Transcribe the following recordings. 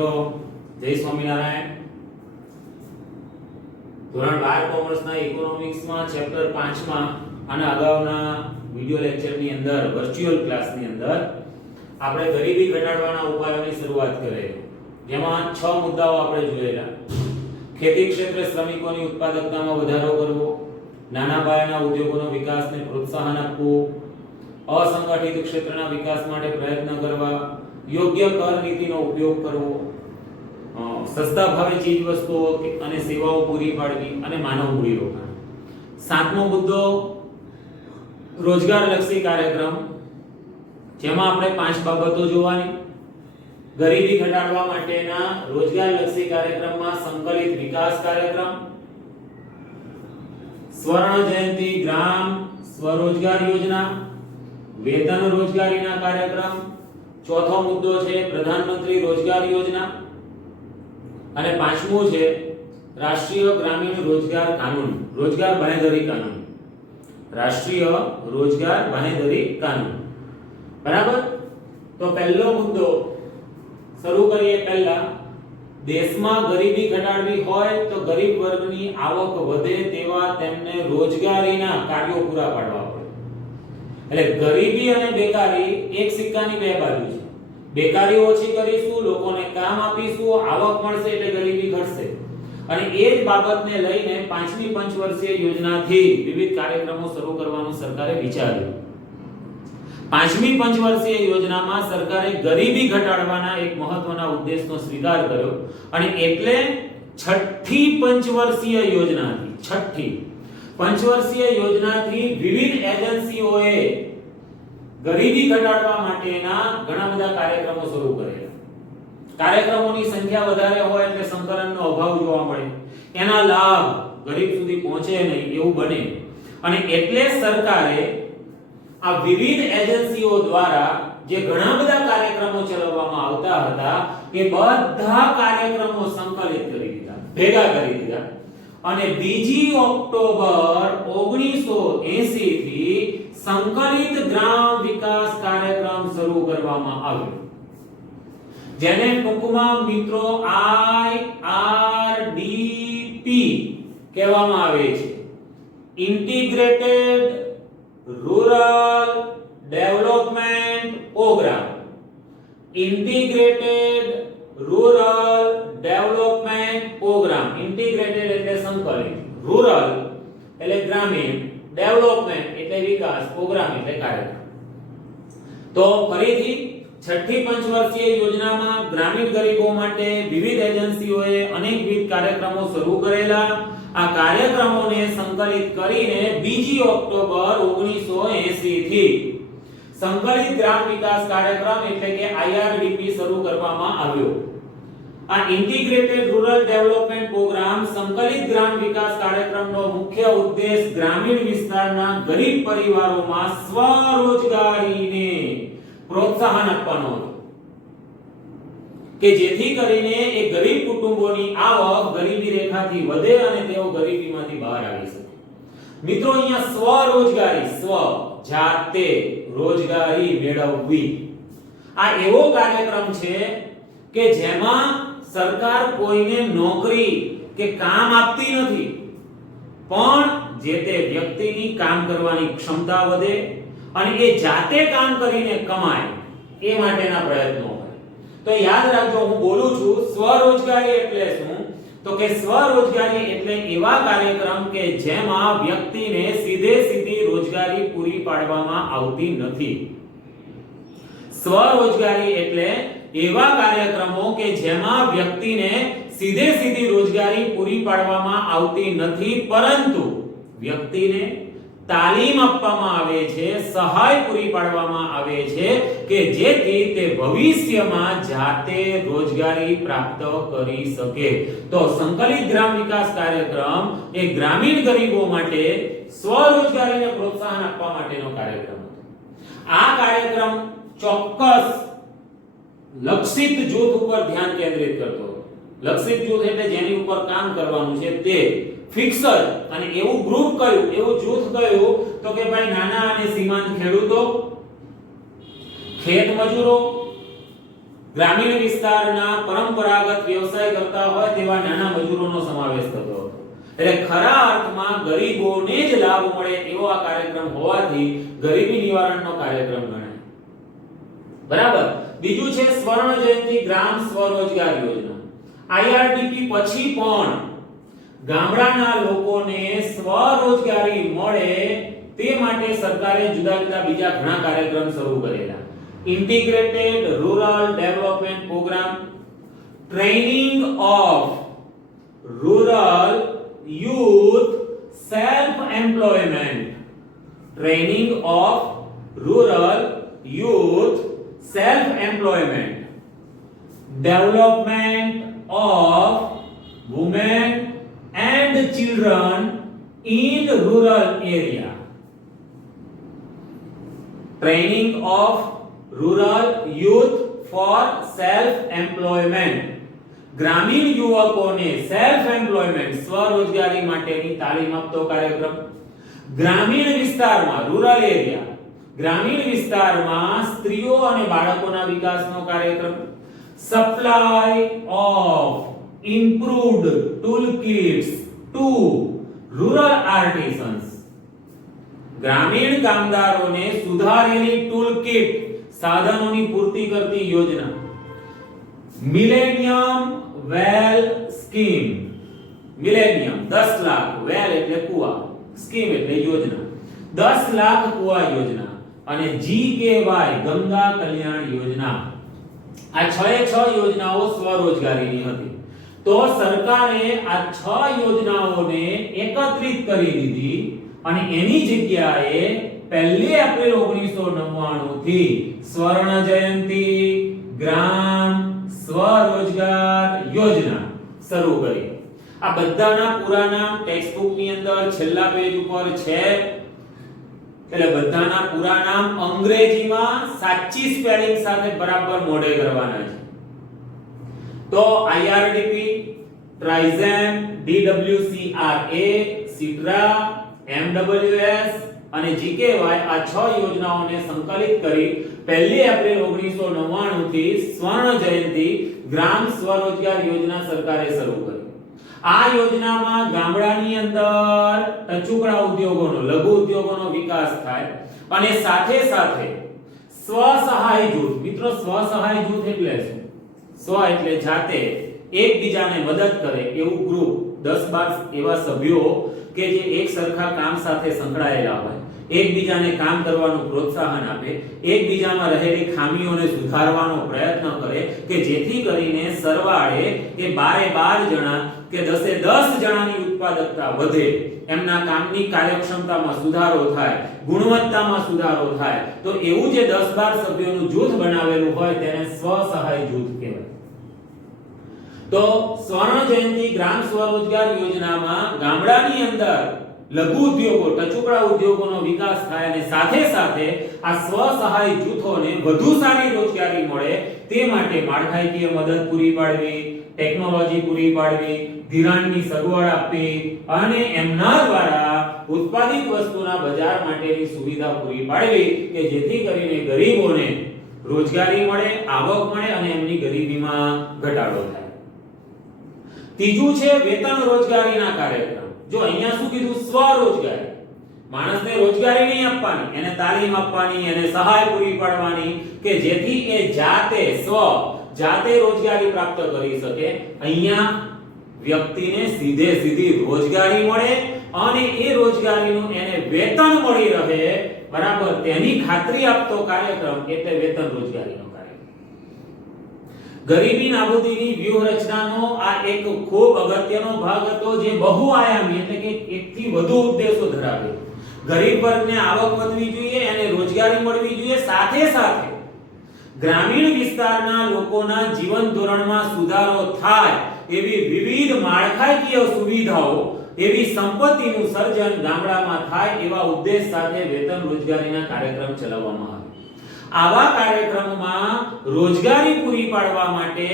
જય સ્વામિનારાયણ. ધોરણ 12 કોમર્સના ઇકોનોમિક્સમાં ચેપ્ટર 5 માં અને અગાઉના વિડિયો લેક્ચરની અંદર વર્ચ્યુઅલ ક્લાસની અંદર આપણે ગરીબી ઘટાડવાના ઉપાયોની શરૂઆત કરેલી, જેમાં 6 મુદ્દાઓ આપણે જોયેલા. ખેતી ક્ષેત્રે શ્રમિકોની ઉત્પાદકતામાં વધારો કરવો, નાના પાયાના ઉદ્યોગોનો વિકાસને પ્રોત્સાહન આપવું, અસંગઠિત ક્ષેત્રના વિકાસ માટે પ્રયત્ન કરવા, યોગ્ય કર નીતિનો ઉપયોગ કરવો, સસ્તા ભાવે ચીજ વસ્તુઓ અને સેવાઓ પૂરી પાડવી અને માનવ મૂડી રોકાણ. 7મો મુદ્દો રોજગારલક્ષી કાર્યક્રમ, જેમાં આપણે 5 બાબતો જોવાની. ગરીબી ઘટાડવા માટેના રોજગારલક્ષી કાર્યક્રમમાં સંકલિત વિકાસ કાર્યક્રમ, સ્વર્ણ જયંતિ ગ્રામ સ્વરોજગાર યોજના, વેતન રોજગારીના કાર્યક્રમ. 4થો મુદ્દો છે પ્રધાનમંત્રી રોજગાર યોજના અને 5મું છે રાષ્ટ્રીય ગ્રામીણ રોજગાર કાનૂન, રોજગાર બાંહેધરી કાનૂન, રાષ્ટ્રીય રોજગાર બાંહેધરી કાનૂન. બરાબર? તો પહેલો મુદ્દો શરૂ કરીએ. પહેલા, દેશમાં ગરીબી ઘટાડવી હોય તો ગરીબ વર્ગની આવક વધે તેવા તેમને રોજગારીના કાર્યો પૂરા પાડવા પડે. એટલે ગરીબી અને બેકારી એક સિક્કાની બે બાજુ છે. બેકારી ઓછી કરીશું, લોકોને કામ આપીશું, આવક મળશે એટલે ગરીબી ઘટશે. અને એ જ બાબતને લઈને 5મી પંચવર્ષીય યોજનાથી વિવિધ કાર્યક્રમો શરૂ કરવાનું સરકારે વિચાર્યું. 5મી પંચવર્ષીય યોજનામાં સરકારે ગરીબી ઘટાડવાના એક મહત્વના ઉદ્દેશનો સ્વીકાર કર્યો અને એટલે 6ઠ્ઠી પંચવર્ષીય યોજનાથી વિવિધ એજન્સીઓએ ગરીબી ઘટાડવા માટેના ઘણા બધા કાર્યક્રમો શરૂ કરેલા. કાર્યક્રમોની સંખ્યા વધારે હોય એટલે સંકલનનો અભાવ જોવા મળે, એના લાભ ગરીબ સુધી પહોંચે નહીં એવું બને. અને એટલે સરકારે આ વિવિધ એજન્સીઓ દ્વારા જે ઘણા બધા કાર્યક્રમો ચલાવવામાં આવતા હતા એ બધા કાર્યક્રમો સંકલિત કરી દીધા, ભેગા કરી દીધા અને 2 ઓક્ટોબર 1980 થી સંકલિત ગ્રામ વિકાસ કાર્યક્રમ શરૂ કરવામાં આવ્યો, જેને ટૂંકમાં મિત્રો IRDP કહેવામાં આવે છે. Integrated rural development programme. Integrated rural development programme. Integrated એટલે સંકલિત, રૂરલ એટલે ગ્રામીણ, ડેવલપમેન્ટ એટલે વિકાસ, પ્રોગ્રામ એટલે કાર્યક્રમ. તો ફરીથી 6ઠ્ઠી પંચવર્ષીય યોજનામાં ગ્રામીણ ગરીબો માટે વિવિધ એજન્સીઓએ અનેકવિધ કાર્યક્રમો શરૂ કરેલા. આ કાર્યક્રમોને સંકલિત કરીને 2 ઓક્ટોબર 1980 થી સંકલિત ગ્રામ વિકાસ કાર્યક્રમ એટલે કે IRDP શરૂ કરવામાં આવ્યો. આ ઇન્ટિગ્રેટેડ રૂરલ ડેવલપમેન્ટ પ્રોગ્રામ સંકલિત ગ્રામ વિકાસ કાર્યક્રમનો મુખ્ય ઉદ્દેશ ગ્રામીણ વિસ્તારના ગરીબ પરિવારોમાં સ્વરોજગારીને પ્રોત્સાહન આપવાનો હતો કે જેથી કરીને એ ગરીબ કુટુંબોની આવક ગરીબી રેખાથી વધે અને તેઓ ગરીબીમાંથી બહાર આવી શકે. મિત્રો અહીંયા સ્વરોજગારી, સ્વ જાતે રોજગારી મેળવવી, આ એવો કાર્યક્રમ છે કે જેમાં સરકાર કોઈને નોકરી કે કામ આપતી નથી, પણ જે તે વ્યક્તિની કામ કરવાની ક્ષમતા વધે અને એ જાતે કામ કરીને કમાય એ માટેના પ્રયત્નો કરે. તો યાદ રાખજો, હું બોલું છું સ્વરોજગારી એટલે શું? તો કે સ્વરોજગારી એટલે એવા કાર્યક્રમ કે જેમાં વ્યક્તિને સીધી રોજગારી પૂરી પાડવામાં આવતી નથી. સ્વરોજગારી એટલે એવા કાર્યક્રમો કે જેમાં વ્યક્તિને સીધી રોજગારી પૂરી પાડવામાં આવતી નથી, પરંતુ વ્યક્તિને તાલીમ આપવામાં આવે છે, સહાય પૂરી પાડવામાં આવે છે કે જેથી તે ભવિષ્યમાં જાતે રોજગારી પ્રાપ્ત કરી શકે. તો સંકલિત ગ્રામ વિકાસ કાર્યક્રમ એ ગ્રામીણ ગરીબો માટે સ્વરોજગારીને પ્રોત્સાહન આપવા માટેનો કાર્યક્રમ હતો. આ કાર્યક્રમ ચોક્કસ લક્ષિત જૂથ ઉપર ધ્યાન કેન્દ્રિત કરતો હતો. લક્ષિત જૂથ એટલે જેની ઉપર કામ કરવાનું છે તે ફિક્સ જ. અને એવું ગ્રુપ કયું, એવું જૂથ કયું? તો કે ભાઈ નાના અને સીમાંત ખેડૂતો, ખેત મજૂરો, ગ્રામીણ વિસ્તારના પરંપરાગત વ્યવસાય કરતા હોય તેવા નાના મજૂરોનો સમાવેશ થતો હતો. એટલે ખરા અર્થમાં ગરીબોને જ લાભ મળે એવો આ કાર્યક્રમ હોવાથી ગરીબી નિવારણનો કાર્યક્રમ ગણાય. બરાબર. બીજું છે સ્વર્ણ જયંતિ ગ્રામ સ્વરોજગાર યોજના. આઈઆરડીપી પછી પણ ગામડાના લોકોને સ્વરોજગારી મળે તે માટે સરકારે જુદા જુદા બીજા ઘણા કાર્યક્રમ શરૂ કરેલા. Integrated rural development programme, training of rural youth self employment, training of rural youth self employment, development of women and children in rural area, training of rural youth for self employment, ગ્રામીણ યુવકોને self employment સ્વરોજગારી માટેની તાલીમ આપતો કાર્યક્રમ. ગ્રામીણ વિસ્તારમાં rural area, ગ્રામીણ વિસ્તારમાં સ્ત્રીઓ અને બાળકોના વિકાસનો કાર્યક્રમ. Supply of improved tool kits to rural artisans, ગ્રામીણ કામદારોને સુધારેલી ટૂલ કિટ સાધનોની પૂર્તિ કરતી યોજના. Millennium well scheme, millennium 10 lakh, well એટલે કુવા, સ્કીમ એટલે યોજના, 10 લાખ કુવા યોજના. અને GKY ગંગા કલ્યાણ યોજના. આ 6 યોજનાઓ સ્વરોજગારીની હતી. તો સરકારે આ 6 યોજનાઓને એકત્રિત કરી દીધી અને એની જગ્યાએ 1 એપ્રિલ 1999 થી સ્વર્ણ જયંતિ ગ્રામ સ્વરોજગાર યોજના શરૂ કરી. આ બધાના પૂરા નામ ટેક્સ્ટ બુક ની અંદર છેલ્લા પેજ ઉપર છે. એટલે બધાના પૂરા નામ અંગ્રેજીમાં સાચી સ્પેલિંગ સાથે બરાબર મોઢે કરવાના છે. તો આઈઆરડીપી, ટ્રાઇઝેમ, DWCRA, સિટ્રા, MWS અને GKY આ 6 યોજનાઓને સંકલિત કરી 1 એપ્રિલ 1999 થી સ્વર્ણ જયંતિ ગ્રામ સ્વરોજગાર યોજના સરકારે શરૂ કરી. આ યોજનામાં ગામડાની અંદર ટચુકડા ઉદ્યોગોનો, લઘુ ઉદ્યોગોનો વિકાસ થાય અને સાથે સાથે સ્વસહાય જૂથ. મિત્રો સ્વસહાય જૂથ એટલે શું? સ્વ એટલે જાતે, એકબીજાને મદદ કરે એવું ગ્રુપ, 10-12 એવા સભ્યો કે જે એક સરખા કામ સાથે સંકળાયેલા હોય, એકબીજાને કામ કરવાનું પ્રોત્સાહન આપે, એકબીજામાં રહેલી ખામીઓને સુધારવાનો પ્રયત્ન કરે કે જેથી કરીને સરવાળે એ 12 જણા કે 10 જણાની ઉત્પાદકતા વધે, એમના કામની કાર્યક્ષમતામાં સુધારો થાય, ગુણવત્તામાં સુધારો થાય. તો એવું જે 10-12 સભ્યોનું જૂથ બનાવેલું હોય તેને સ્વસહાય જૂથ કહેવાય. તો સ્વર્ણ જયંતિ ગ્રામ સ્વરોજગાર યોજનામાં ગામડાની અંદર લઘુ ઉદ્યોગો, ટચુકડા ઉદ્યોગોનો વિકાસ થાય અને સાથે સાથે આ સ્વસહાય જૂથોને વધુ સારી રોજગારી મળે તે માટે માળખાકીય મદદ પૂરી પાડવી, ટેકનોલોજી પૂરી પાડવી, ધિરાણની સગવડ આપવી અને એમના દ્વારા ઉત્પાદિત વસ્તુના બજાર માટેની સુવિધા પૂરી પાડવી કે જેથી કરીને ગરીબોને રોજગારી મળે, આવક મળે અને એમની ગરીબીમાં ઘટાડો થાય. ત્રીજું છે વેતન રોજગારીના કાર્યક્રમ. જો અહીંયા શું કીધું? સ્વરોજગારી. માણસને રોજગારી નહીં આપવાની, એને તાલીમ આપવાની, એને સહાય પૂરી પાડવાની કે જેથી એ જાતે રોજગારી પ્રાપ્ત કરી શકે. અહીંયા વ્યક્તિને સીધી રોજગારી મળે અને એ રોજગારીનું એને વેતન મળી રહે, બરાબર, તેની ખાતરી આપતો કાર્યક્રમ એટલે વેતન રોજગારીનો કાર્યક્રમ. ગરીબી નાબૂદીની વ્યૂહરચનાનો આ એક ખૂબ અગત્યનો ભાગ હતો જે બહુઆયામી એટલે કે એકથી વધુ ઉદ્દેશો ધરાવે. ગરીબ વર્ગને આવક વધવી જોઈએ, એને રોજગારી મળવી જોઈએ, સાથે સાથે ગ્રામીણ વિસ્તારના લોકોના જીવન ધોરણમાં સુધારો થાય એવી વિવિધ માળખાકીય સુવિધાઓ, એવી સંપત્તિનું સર્જન ગામડામાં થાય એવા ઉદ્દેશ સાથે વેતન રોજગારીના કાર્યક્રમ ચલાવવામાં આવે. આવા કાર્યક્રમમાં રોજગારી પૂરી પાડવા માટે,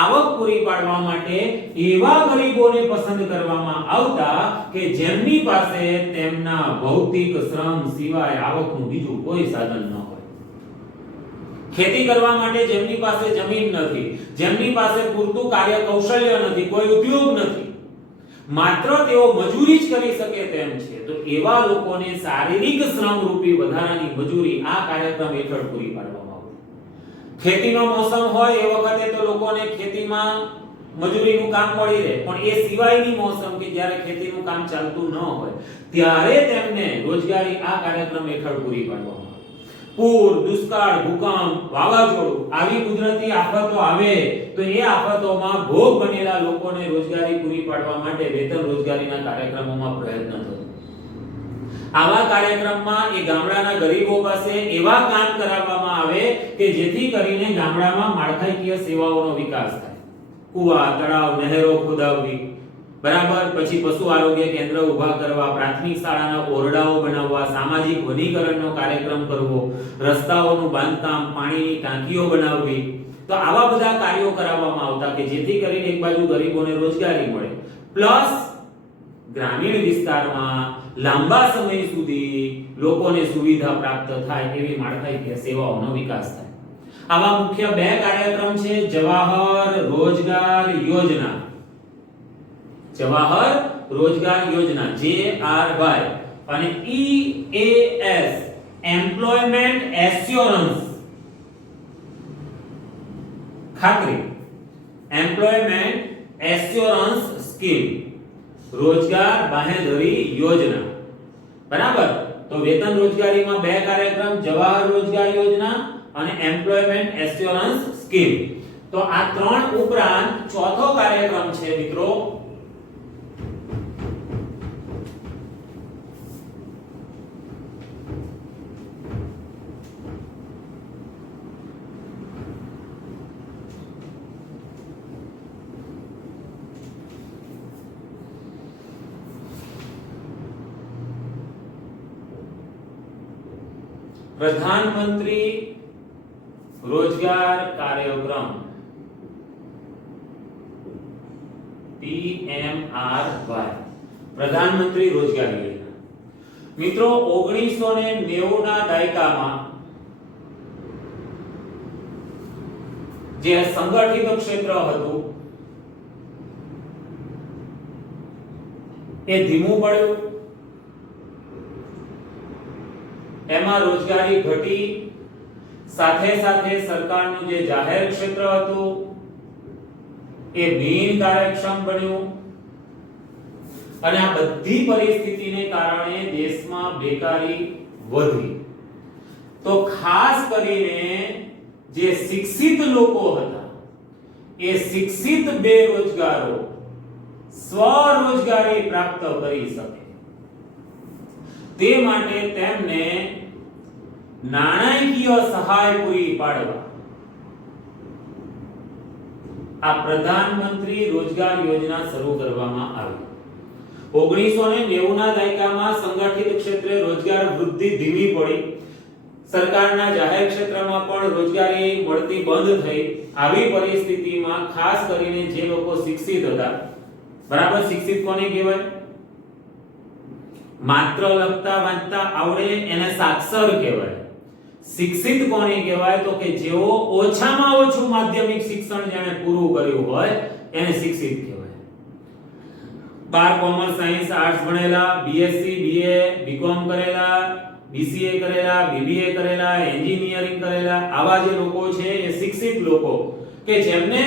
આવક પૂરી પાડવા માટે એવા ગરીબોને પસંદ કરવામાં આવતા કે જેમની પાસે તેમના ભૌતિક શ્રમ સિવાય આવકનું બીજું કોઈ સાધન ન હોય. ખેતી કરવા માટે જેમની પાસે જમીન નથી, જેમની પાસે પૂરતું કાર્ય કૌશલ્ય નથી, કોઈ ઉદ્યોગ નથી, માત્ર તેઓ મજૂરી જ કરી શકે તેમ છે, તો એવા લોકોને શારીરિક શ્રમ રૂપી વધારાની મજૂરી આ કાર્યક્રમ હેઠળ પૂરી પાડવામાં આવશે. ખેતીનો મોસમ હોય એ વખતે તો લોકોને ખેતીમાં મજૂરીનું કામ મળી રહે, પણ એ સિવાયની મોસમ કે જ્યારે ખેતીનું કામ ચાલતું ન હોય ત્યારે તેમને રોજગારી આ કાર્યક્રમ હેઠળ પૂરી પાડવામાં આવે. પૂર, દુષ્કાળ, ભૂકંપ, વાવાઝોડું આવી કુદરતી આફતો આવે તો એ આફતોમાં ભોગ બનેલા લોકોને રોજગારી પૂરી પાડવા માટે વેતન રોજગારીના કાર્યક્રમોમાં પ્રયત્ન થતો. આવા કાર્યક્રમમાં એ ગામડાના ગરીબો પાસે એવા કામ કરાવવામાં આવે કે જેથી કરીને ગામડામાં માળખાકીય સેવાઓનો વિકાસ થાય. કુવા, તળાવ, નહેરો ખોદાવવી, બરાબર, પછી પશુ આરોગ્ય કેન્દ્ર ઊભા કરવા, પ્રાથમિક શાળાના ઓરડાઓ બનાવવા, સામાજિક વનીકરણનો કાર્યક્રમ કરવો, રસ્તાઓનું બાંધકામ, પાણીની ટાંકીઓ બનાવવી. તો આવા બધા કાર્યો કરાવવામાં આવતા કે જેથી કરીને એક બાજુ ગરીબોને રોજગારી મળે, પ્લસ ગ્રામીણ વિસ્તારમાં લાંબા સમય સુધી લોકોને સુવિધા પ્રાપ્ત થાય એવી માળખાકીય સેવાઓનો વિકાસ થાય. આવા મુખ્ય બે કાર્યક્રમ છે જવાહર રોજગાર યોજના. જવાહર રોજગાર યોજના JRY અને EAS એમ્પ્લોયમેન્ટ એસ્યોરન્સ ખાતરી, એમ્પ્લોયમેન્ટ એસ્યોરન્સ સ્કીમ, રોજગાર બાંહેધરી યોજના. બરાબર, તો વેતન રોજગારીમાં બે કાર્યક્રમ જવાહર રોજગાર યોજના અને એમ્પ્લોયમેન્ટ એસ્યોરન્સ સ્કીમ. તો આ ત્રણ ઉપરાંત ચોથો કાર્યક્રમ છે મિત્રો प्रधानमंत्री रोजगार कार्यक्रम PMRY, प्रधानमंत्री रोजगार योजना. मित्रों 1990 ના દાયકામાં જે સંગઠિત ક્ષેત્ર હતું એ ધીમું પડ્યું, એમાં રોજગારી ઘટી, સાથે સાથે સરકારનું જે જાહેર ક્ષેત્ર હતું એ બિન કાર્યક્ષમ બન્યું અને આ બધી પરિસ્થિતિને કારણે દેશમાં બેકારી વધી. તો ખાસ કરીને જે શિક્ષિત લોકો હતા એ શિક્ષિત બેરોજગારો સ્વરોજગારી પ્રાપ્ત કરી શકે તે માટે તેમને નાણાકીય સહાય પૂરી પાડવા આ પ્રધાનમંત્રી રોજગાર યોજના શરૂ કરવામાં આવી. 1990 ના દાયકામાં સંગઠિત ક્ષેત્રે રોજગાર વૃદ્ધિ ધીમી પડી, સરકારના જાહેર ક્ષેત્રમાં પણ રોજગારી મળતી બંધ થઈ. આવી પરિસ્થિતિમાં ખાસ કરીને જે લોકો શિક્ષિત હતા, બરાબર, શિક્ષિત કોને કહેવાય? માત્ર લખતા વાંચતા આવડે એને સાક્ષર કહેવાય. શિક્ષિત કોને કહેવાય? તો કે જેઓ ઓછામાં ઓછું માધ્યમિક શિક્ષણ જેણે પૂરું કર્યું હોય એને શિક્ષિત કહેવાય. 12 કોમર્સ, સાયન્સ, આર્ટ્સ ભણેલા, BSc, BA, BCom કરેલા, BCA કરેલા, BBA કરેલા, એન્જિનિયરિંગ કરેલા, આવા જે લોકો છે એ શિક્ષિત લોકો કે જેમને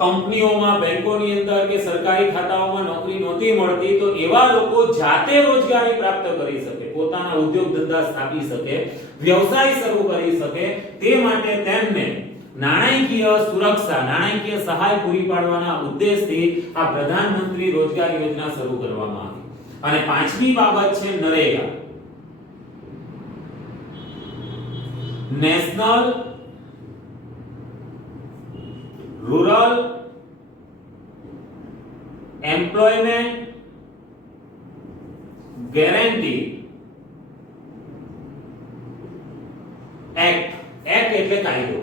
કંપનીઓમાં, બેંકોની અંદર કે સરકારી ખાતાઓમાં નોકરી નહોતી મળતી, તો એવા લોકો જાતે રોજગારી પ્રાપ્ત કરી શકે, પોતાના ઉદ્યોગ ધંધા સ્થાપી શકે, વ્યવસાય શરૂ કરી શકે, તે માટે તેમને નાણાકીય સુરક્ષા, નાણાકીય સહાય પૂરી પાડવાના ઉદ્દેશથી આ પ્રધાનમંત્રી રોજગાર યોજના શરૂ કરવામાં આવી. અને પાંચમી બાબત છે NREGA, national Rural Employment Guarantee act. Act એટલે કાયદો.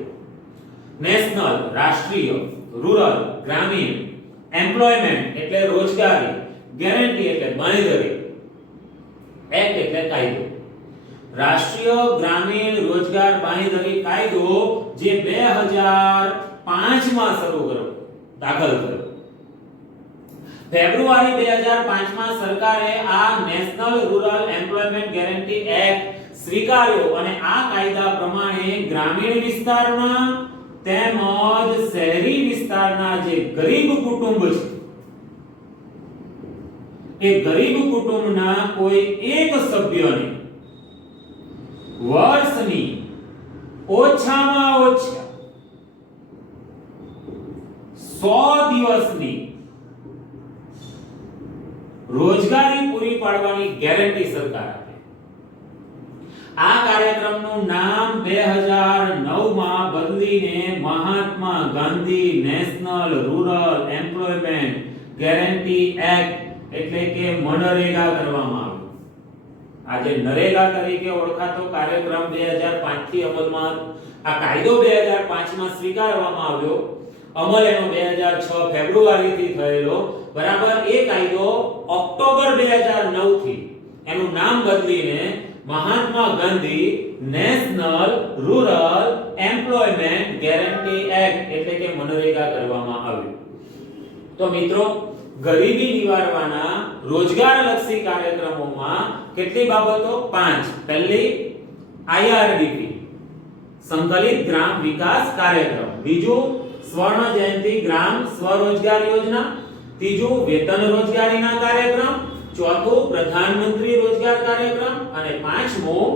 નેશનલ રાષ્ટ્રીય, રૂરલ ગ્રામીણ, એમ્પ્લોયમેન્ટ એટલે રોજગારી, ગેરંટી એટલે બાંહેધરી, એક્ટ એટલે કાયદો. રાષ્ટ્રીય ગ્રામીણ રોજગાર બાંહેધરી કાયદો કાયદો જે 2005 માં શરૂ કર્યો, દાખલ કર્યો. ફેબ્રુઆરી 2005 માં સરકારે આ national Rural Employment Guarantee act સ્વીકાર્યો અને આ કાયદા પ્રમાણે ગ્રામીણ વિસ્તારમાં તેમજ શહેરી વિસ્તારના જે ગરીબ કુટુંબ છે એ ગરીબ કુટુંબના કોઈ એક સભ્યને વર્ષની ઓછામાં ઓછા 100 દિવસની રોજગારી પૂરી પાડવાની ગેરંટી સરકાર આપે. આ કાર્યક્રમનું નામ 2009 માં બદલીને Mahatma Gandhi National Rural Employment Guarantee Act એટલે કે મનરેગા કરવામાં આવ્યું. આજે નરેગા તરીકે ઓળખાતો કાર્યક્રમ 2005 થી અમલમાં, આ કાયદો 2005 માં સ્વીકારવામાં આવ્યો. અમલ એનો 2006 ફેબ્રુઆરી થી થયેલો. બરાબર. એ કાયદો ઓક્ટોબર 2009 થી એનું નામ બદલીને Mahatma Gandhi National Rural Employment Guarantee Act એટલે કે મનરેગા કરવામાં આવ્યું. તો મિત્રો, ગરીબી નિવારવાના રોજગારલક્ષી કાર્યક્રમોમાં કેટલી બાબતો? 5. પહેલી, આઈઆરડીપી સંકલિત ગ્રામ વિકાસ કાર્યક્રમ. બીજું, સ્વર્ણ જયંતિ ગ્રામ સ્વરોજગાર યોજના. ત્રીજું, વેતન રોજગારીના કાર્યક્રમ. ચોથું, પ્રધાનમંત્રી રોજગાર કાર્યક્રમ. અને પાંચમું,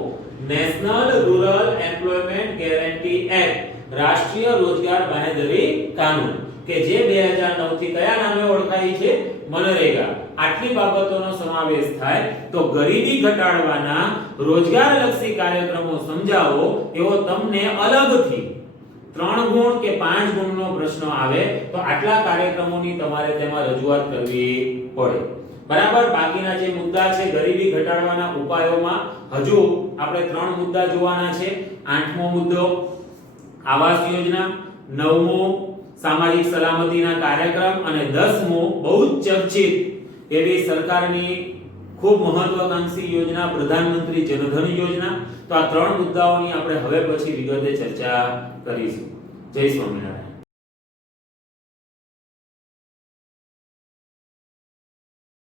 national Rural Employment Guarantee act રાષ્ટ્રીય રોજગાર બાંહેધરી કાનૂન કે જે 2009 થી કયા નામે ઓળખાય છે? મનરેગા. આટલી બાબતોનો સમાવેશ થાય તો ગરીબી ઘટાડવાના રોજગારલક્ષી કાર્યક્રમો સમજાવો એવો તમને અલગથી 3 ગુણ કે 5 ગુણનો પ્રશ્ન આવે તો આટલા કાર્યક્રમોની તમારે તેમાં રજૂઆત કરવી પડે. બરાબર. બાકીના જે મુદ્દા છે ગરીબી ઘટાડવાના ઉપાયોમાં હજુ આપણે 3 મુદ્દા જોવાના છે. 8મો મુદ્દો આવાસ યોજના, 9મો સામાજિક સલામતીના કાર્યક્રમ અને 10મો બહુ જ ચર્ચિત એવી સરકારની ખૂબ મહત્વાકાંક્ષી યોજના પ્રધાનમંત્રી જનધન યોજના. તો આ 3 મુદ્દાઓની આપણે હવે પછી વિગતે ચર્ચા કરીશું. જય સ્વામિનારાયણ.